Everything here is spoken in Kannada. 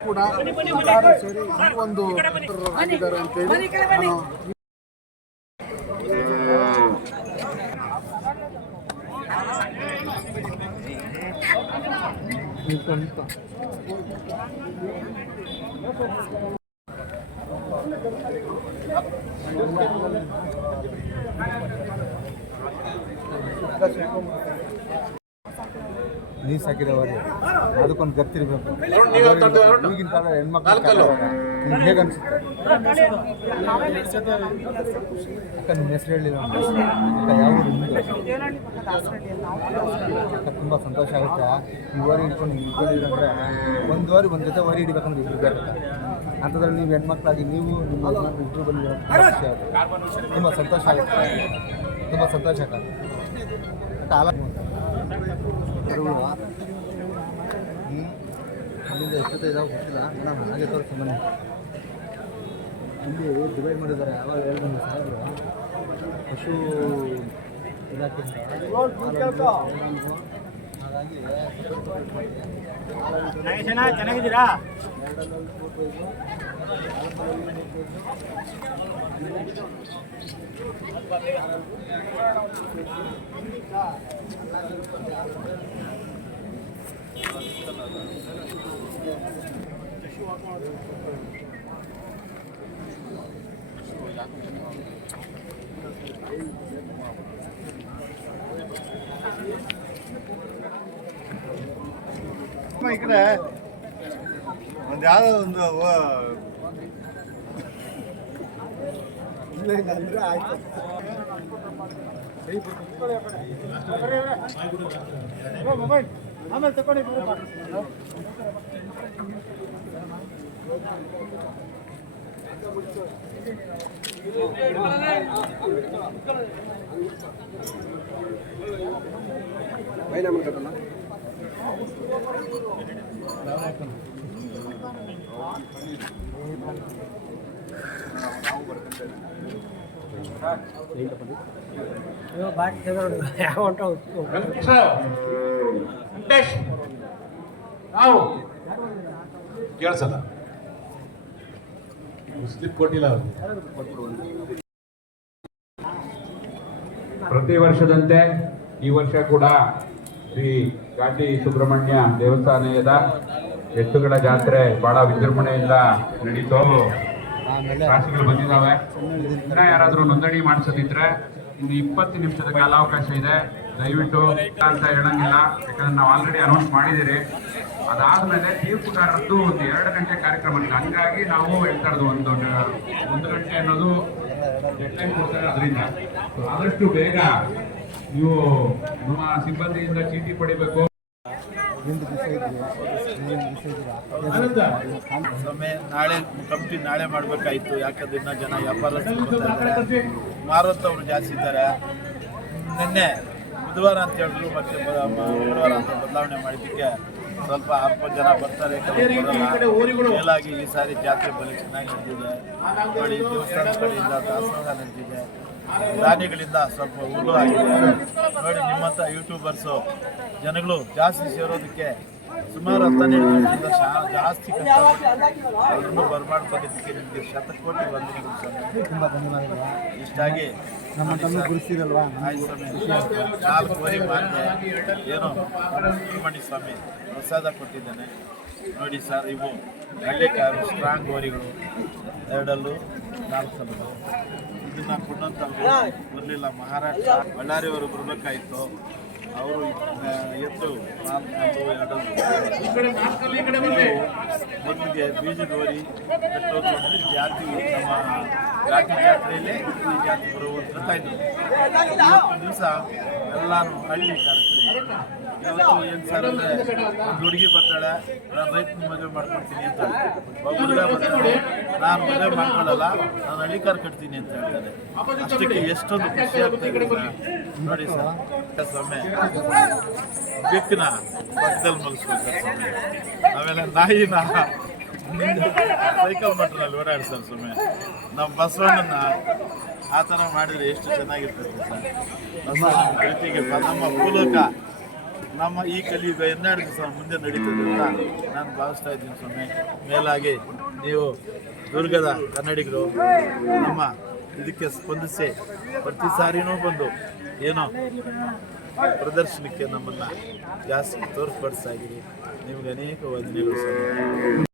ಕೂಡ ಎಲ್ಲರೂ ಸೇರಿ ಈ ಒಂದು ಆಗಿದ್ದಾರೆ ಅಂತೇಳಿ ನೀರು ಸಾಕಿದವರೆ ಅದಕ್ಕೊಂದು ಗತ್ತಿರಬೇಕು. ಈಗಿನ ಕಾಲ ಹೆಣ್ಮಕ್ಳು ಹೇಗೆ ಅನಿಸುತ್ತೆ ಅಕ್ಕ? ನಿಮ್ಮ ಹೆಸರು ಹೇಳಿಲ್ಲ ಅಕ್ಕ, ಯಾವ ಅಕ್ಕ? ತುಂಬ ಸಂತೋಷ ಆಗುತ್ತೆ. ಈ ಓರಿ ಹಿಡ್ಕೊಂಡು ಇಟ್ಕೊಂಡಿದ್ರೆ ಒಂದು ಓರಿ ಒಂದು ಜೊತೆ ಓರಿ ಹಿಡಿಬೇಕಂದ್ರೆ ಇಬ್ಬರು ಬೇಕು. ಅಂಥದ್ರಲ್ಲಿ ನೀವು ಹೆಣ್ಮಕ್ಳಾಗಿ ನೀವು ನಿಮ್ಮ ಹೆಣ್ಮಕ್ಳು ಇಬ್ಬರು ಬಂದಿರೋ ತುಂಬ ಸಂತೋಷ ಆಗುತ್ತೆ. ತುಂಬ ಸಂತೋಷ ಅಕ್ಕ. ಕಾಲ ಅಲ್ಲಿಂದ ಎಷ್ಟೊತ್ತೆ ಇದಾವೆ ಗೊತ್ತಿಲ್ಲ. ನಾನು ಹಾಗೆ ತೋರಿಸಿ ಬನ್ನಿ. ಇಲ್ಲಿ ಡಿವೈಡ್ ಮಾಡಿದ್ದಾರೆ. ಯಾವಾಗ ಹೇಳ್ದಂಗೆ ಸಾಹೇಬರು ಪಶು ಇಲಾಖೆಯಿಂದ ಹಾಗಾಗಿ ಚೆನ್ನಾಗಿದ್ದೀರಾ? ಈ ಕಡೆ ಒಂದು ಯಾವುದೋ ಒಂದು ಇಲ್ಲ ಅಂದರೆ ಆಯ್ತು. ಆಮೇಲೆ ತಗೊಂಡು ನಾವು ಕೇಳಿಸಲ್ಲ ಸ್ಲಿಪ್ ಕೊಟ್ಟಿಲ್ಲ. ಪ್ರತಿ ವರ್ಷದಂತೆ ಈ ವರ್ಷ ಕೂಡ ಶ್ರೀ ಘಾಟಿ ಸುಬ್ರಹ್ಮಣ್ಯ ದೇವಸ್ಥಾನದ ಎತ್ತುಗಳ ಜಾತ್ರೆ ಬಹಳ ವಿಜೃಂಭಣೆಯಿಂದ ನಡೀತು. ರಾಶಿಗಳು ಬಂದಿದ್ದಾವೆ. ಇನ್ನ ಯಾರಾದರೂ ನೋಂದಣಿ ಮಾಡಿಸೋದಿದ್ರೆ ಇನ್ನು 20 ನಿಮಿಷದ ಕಾಲಾವಕಾಶ ಇದೆ. ದಯವಿಟ್ಟು ಅಂತ ಹೇಳಂಗಿಲ್ಲ, ಯಾಕಂದ್ರೆ ನಾವು ಆಲ್ರೆಡಿ ಅನೌನ್ಸ್ ಮಾಡಿದ್ದೀರಿ. ಅದಾದ್ಮೇಲೆ ತೀರ್ಪುಗಾರದ್ದು ಒಂದು 2 ಗಂಟೆ ಕಾರ್ಯಕ್ರಮ ಇದೆ. ಹಂಗಾಗಿ ನಾವು ಹೇಳ್ತಾ ಇರೋದು 1 ಗಂಟೆ ಅನ್ನೋದು ಡೆಡ್ಲೈನ್ ಕೊಡ್ತಾರೆ. ಅದರಿಂದ ಆದಷ್ಟು ಬೇಗ ನೀವು ನಿಮ್ಮ ಸಿಬ್ಬಂದಿಯಿಂದ ಚೀಟಿ ಪಡಿಬೇಕು. ನಾಳೆ ಕಂಪ್ನಿ ನಾಳೆ ಮಾಡಬೇಕಾಯಿತು. ಯಾಕಂದ್ರೆ ಇನ್ನ ಜನ ವ್ಯಾಪಾರಸ್ಥರು ಮಾರುವಂಥವ್ರು ಜಾಸ್ತಿ ಇದ್ದಾರೆ. ನಿನ್ನೆ ಬುಧವಾರ ಅಂತ ಹೇಳಿದ್ರು, ಮತ್ತೆ ಮಂಗಳವಾರ ಅಂತ ಬದಲಾವಣೆ ಮಾಡಿದ್ದಕ್ಕೆ ಸ್ವಲ್ಪ 20 ಜನ ಬರ್ತಾರೆ. ಮೇಲಾಗಿ ಈ ಸಾರಿ ಜಾತ್ರೆ ಬಲಿ ಚೆನ್ನಾಗಿ ನಡೆದಿದೆ ನೋಡಿ. ದೇವಸ್ಥಾನ ಕಡೆಯಿಂದ ದಾಸೋಹ ನಡೆದಿದೆ. ದಾನಿಗಳಿಂದ ಸ್ವಲ್ಪ ಹುಲ್ಲು ಆಗಿದೆ ನೋಡಿ. ನಿಮ್ಮಂಥ ಯೂಟ್ಯೂಬರ್ಸು ಜನಗಳು ಜಾಸ್ತಿ ಸೇರೋದಕ್ಕೆ ಸುಮಾರು 15 ದಿವಸದಿಂದ ಜಾಸ್ತಿ ಕಷ್ಟ ಅದನ್ನು ಬರ್ಮಾಡ್ಕೊಂಡಿದ್ದಕ್ಕೆ ನಿಮಗೆ ಶತಕೋಟಿ ವಂದನೆಗಳು ಸ್ವಾಮಿ. ತುಂಬ ಧನ್ಯವಾದಗಳು. ಇಷ್ಟಾಗಿ ನಮ್ಮ ತಮ್ಮ ಗುರುಸ್ತಿರಲ್ವಾ? ಆಯ್ತು ಸ್ವಾಮಿ. 4 ಓರಿ ಮಾನ್ಯ ಏನೋ ಸುಬ್ರಹ್ಮಣ್ಯ ಸ್ವಾಮಿ ಪ್ರಸಾದ ಕೊಟ್ಟಿದ್ದೇನೆ ನೋಡಿ ಸರ್. ಇವು ಹಳ್ಳಿಕಾರು ಸ್ಟ್ರಾಂಗ್ ಓರಿಗಳು, 2 4 ಇದನ್ನು ಕೊಟ್ಟಂಥವ್ರು ಬರಲಿಲ್ಲ. ಮಹಾರಾಷ್ಟ್ರ ಬಳ್ಳಾರಿಯವರು ಬರಬೇಕಾಯಿತು. ಅವರು ಎತ್ತು 4 ಮೊದಲಿಗೆ ಬೀಜದ ಓರಿ ಕಟ್ಟೋದು ಅಂದರೆ ಜಾತಿ ನಮ್ಮ ಘಾಟಿ ಜಾತ್ರೆಯಲ್ಲೇ ಈ ಜಾತಿ ಬರುವಂತ ಇದ್ರು. ಇವತ್ತು ದಿವಸ ಎಲ್ಲಾನು ಹಳ್ಳಿ ಕಾರ್ಯಕ್ರಮ. ಇವತ್ತು ಏನು ಸರ್ ಅಂದರೆ ಒಂದು ಹುಡುಗಿ ಬರ್ತಾಳೆ, ನಾನು ರೈತನ ಮದುವೆ ಮಾಡ್ಕೊಡ್ತೀನಿ ಅಂತ. ಒಬ್ಬ ಹುಡುಗ ಬರ್ತಾಳೆ, ನಾನು ಮದುವೆ ಮಾಡ್ಕೊಳ್ಳಲ್ಲ, ನಾನು ಹಳ್ಳಿ ಕಾರ್ ಕಟ್ತೀನಿ ಅಂತ ಹೇಳ್ತಾರೆ. ಅಷ್ಟಕ್ಕೆ ಎಷ್ಟೊಂದು ಖುಷಿ ಆಗ್ತಾ ಇದೆ ನೋಡಿ ಸರ್. ಸ್ವಾಮಿ ಬೆಕ್ಕಿನ ಪಕ್ಕದಲ್ಲಿ ಮಲಗಿಸ್ಬೇಕು ಸ್ವಾಮಿ. ಆಮೇಲೆ ನಾಯಿನ ಸೈಕಲ್ ಮಟ್ಟನಲ್ಲಿ ಓಡಾಡ್ತಾರೆ ಸ್ವಾಮಿ. ನಮ್ಮ ಬಸವಣ್ಣನ ಆ ಥರ ಮಾಡಿದರೆ ಎಷ್ಟು ಚೆನ್ನಾಗಿರ್ತದೆ ಸರ್. ಬಸವಣ್ಣನ ಪ್ರೀತಿಗೆ ನಮ್ಮ ಭೂಲೋಕ ನಮ್ಮ ಈ ಕಲಿಯುಗ 12 ದಿವಸ ಮುಂದೆ ನಡೀತದೆ ಅಂತ ನಾನು ಭಾವಿಸ್ತಾ ಇದ್ದೀನಿ ಸ್ವಾಮಿ. ಮೇಲಾಗಿ ನೀವು ದುರ್ಗದ ಕನ್ನಡಿಗರು ನಮ್ಮ ಇದಕ್ಕೆ ಸ್ಪಂದಿಸಿ ಪ್ರತಿ ಸಾರಿನೂ ಬಂದು ಏನೋ ಪ್ರದರ್ಶನಕ್ಕೆ ನಮ್ಮನ್ನು ಜಾಸ್ತಿ ತೋರ್ಪಡಿಸ್ತಾ ಇದ್ದೀರಿ. ನಿಮ್ಗೆ ಅನೇಕ ವಂದನೆಗಳು ಸ್ವಾಮಿ.